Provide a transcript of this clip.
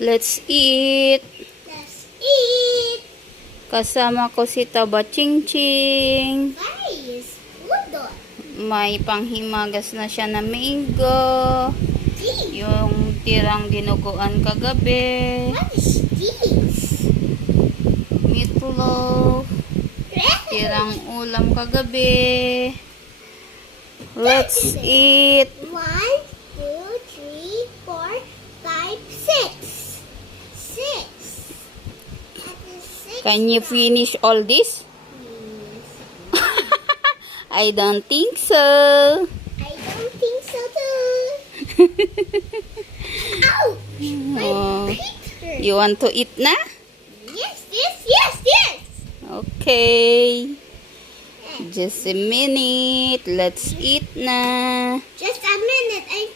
Let's eat. Let's eat. Kasama ko si Taba Ching Ching. Guys, udon. May panghimagas na siya na mango. Yung tirang dinuguan kagabi. What is this? Meatloaf. Tirang ulam kagabi. Let's eat. 1, 2, 3, 4, 5, 6. 6. Can you finish all this? I don't think so. I don't think so too. Ow! My Oh, picture. you want to eat na? Yes, yes, yes, yes. Okay. Just a minute. Let's eat na. Just a minute. I'm